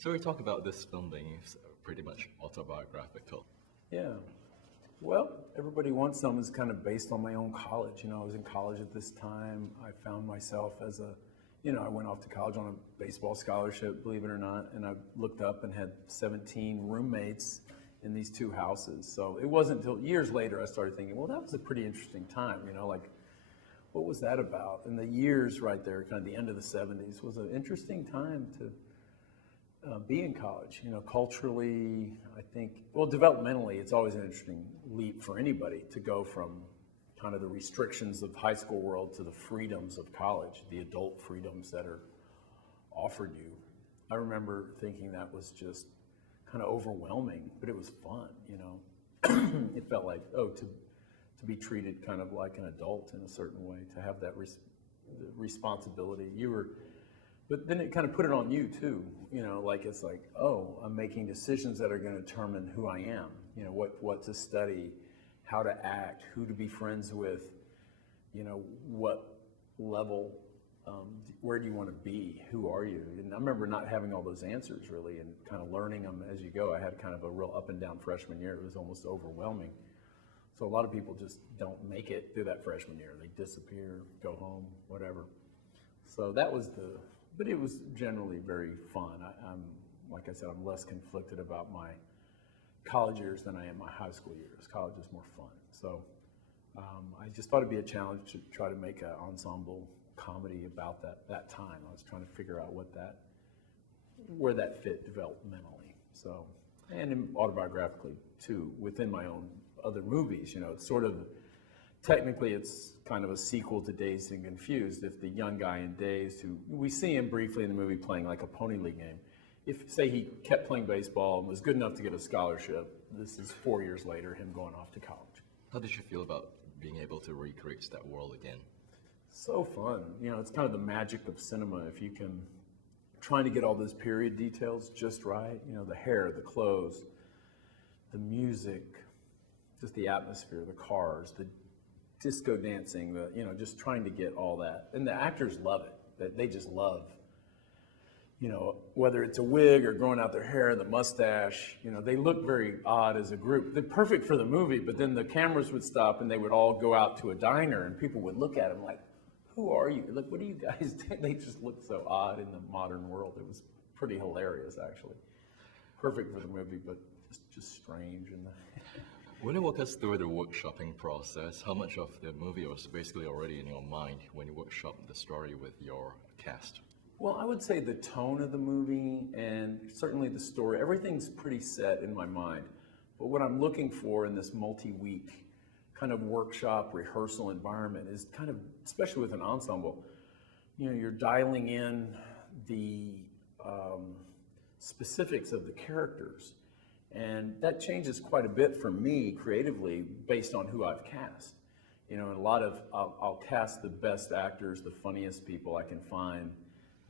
So we talk about this film being pretty much autobiographical. Yeah. Well, Everybody Wants Some is kind of based on my own college. I was in college at this time. I found myself as I went off to college on a baseball scholarship, believe it or not, and I looked up and had 17 roommates in these two houses. So it wasn't until years later I started thinking, well, that was a pretty interesting time, like what was that about? And the years right there, kind of the end of the 70s, was an interesting time to be in college. Culturally, I think, well, developmentally, it's always an interesting leap for anybody to go from kind of the restrictions of high school world to the freedoms of college, the adult freedoms that are offered you. I remember thinking that was just kind of overwhelming, but it was fun. It felt like, to be treated kind of like an adult in a certain way, to have that responsibility. But then it kind of put it on you too, like it's like, oh, I'm making decisions that are going to determine who I am, what to study, how to act, who to be friends with, what level, where do you want to be, who are you? And I remember not having all those answers really and kind of learning them as you go. I had kind of a real up and down freshman year. It was almost overwhelming. So a lot of people just don't make it through that freshman year. They disappear, go home, whatever. So that was but it was generally very fun. I'm, like I said, I'm less conflicted about my college years than I am my high school years. College is more fun. So I just thought it'd be a challenge to try to make an ensemble comedy about that time. I was trying to figure out where that fit developmentally. So, and autobiographically too, within my own other movies. It's sort of, technically it's kind of a sequel to Dazed and Confused. If the young guy in Dazed, who we see him briefly in the movie playing like a pony league game, if say he kept playing baseball and was good enough to get a scholarship, this is 4 years later, him going off to college. How did you feel about being able to recreate that world again? So fun. It's kind of the magic of cinema. If you can, trying to get all those period details just right, the hair, the clothes, the music, just the atmosphere, the cars, the disco dancing, just trying to get all that. And the actors love it. They just love, whether it's a wig or growing out their hair, the mustache, they look very odd as a group. They're perfect for the movie, but then the cameras would stop and they would all go out to a diner and people would look at them like, who are you? Like, what do you guys do? They just look so odd in the modern world. It was pretty hilarious, actually. Perfect for the movie, but just strange. When you walk us through the workshopping process, how much of the movie was basically already in your mind when you workshopped the story with your cast? Well, I would say the tone of the movie and certainly the story, everything's pretty set in my mind. But what I'm looking for in this multi-week kind of workshop rehearsal environment is kind of, especially with an ensemble, you're dialing in the specifics of the characters. And that changes quite a bit for me creatively based on who I've cast. I'll cast the best actors, the funniest people I can find,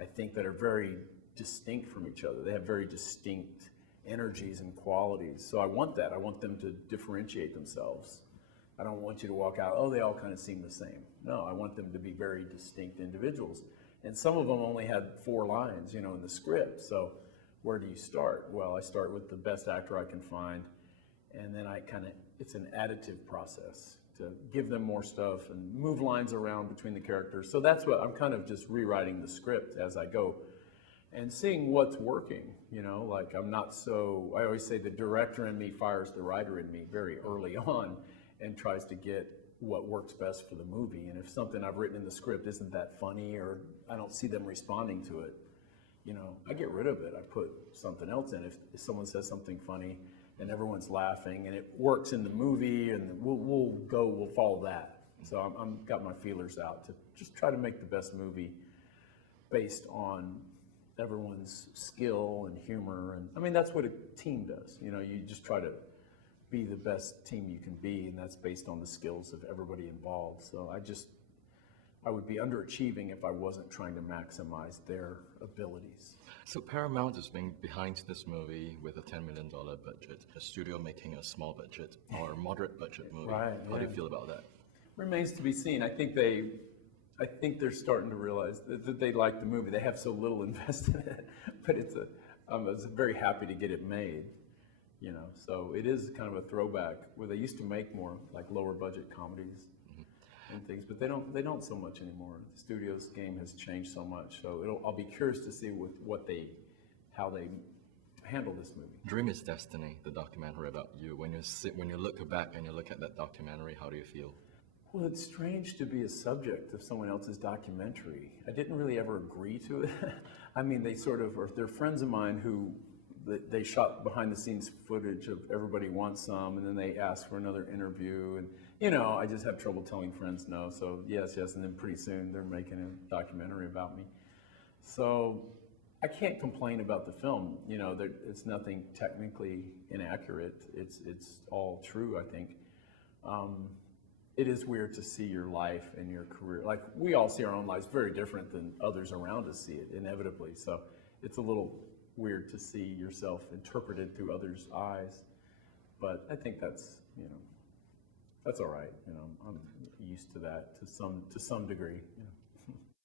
I think, that are very distinct from each other. They have very distinct energies and qualities. So I want that. I want them to differentiate themselves. I don't want you to walk out, oh, they all kind of seem the same. No, I want them to be very distinct individuals. And some of them only had 4 lines, in the script. So where do you start? Well, I start with the best actor I can find, and then it's an additive process to give them more stuff and move lines around between the characters. So that's what I'm kind of just rewriting the script as I go and seeing what's working, like I always say the director in me fires the writer in me very early on and tries to get what works best for the movie. And if something I've written in the script isn't that funny or I don't see them responding to it, I get rid of it. I put something else in. If someone says something funny and everyone's laughing and it works in the movie, and we'll follow that. So I'm got my feelers out to just try to make the best movie based on everyone's skill and humor. And I mean, that's what a team does. You just try to be the best team you can be, and that's based on the skills of everybody involved. So I would be underachieving if I wasn't trying to maximize their abilities. So Paramount is being behind this movie with a $10 million budget, a studio making a small budget or a moderate budget movie. Right, How do you feel about that? Remains to be seen. I think they're starting to realize that they like the movie. They have so little invested in it, but I was very happy to get it made. You know, so it is kind of a throwback where they used to make more like lower budget comedies and things, but they don't so much anymore. The studio's game has changed so much, so I'll be curious to see with how they handle this movie. Dream is Destiny, the documentary about you. When you look back and you look at that documentary, how do you feel? Well, it's strange to be a subject of someone else's documentary. I didn't really ever agree to it. I mean, they're friends of mine who they shot behind the scenes footage of Everybody Wants Some, and then they asked for another interview, and you know, I just have trouble telling friends no, so yes, and then pretty soon they're making a documentary about me. So I can't complain about the film. You know, it's nothing technically inaccurate. It's all true, I think. It is weird to see your life and your career. Like, we all see our own lives very different than others around us see it, inevitably. So it's a little weird to see yourself interpreted through others' eyes. But I think that's all right. You know, I'm used to that to some degree. You know.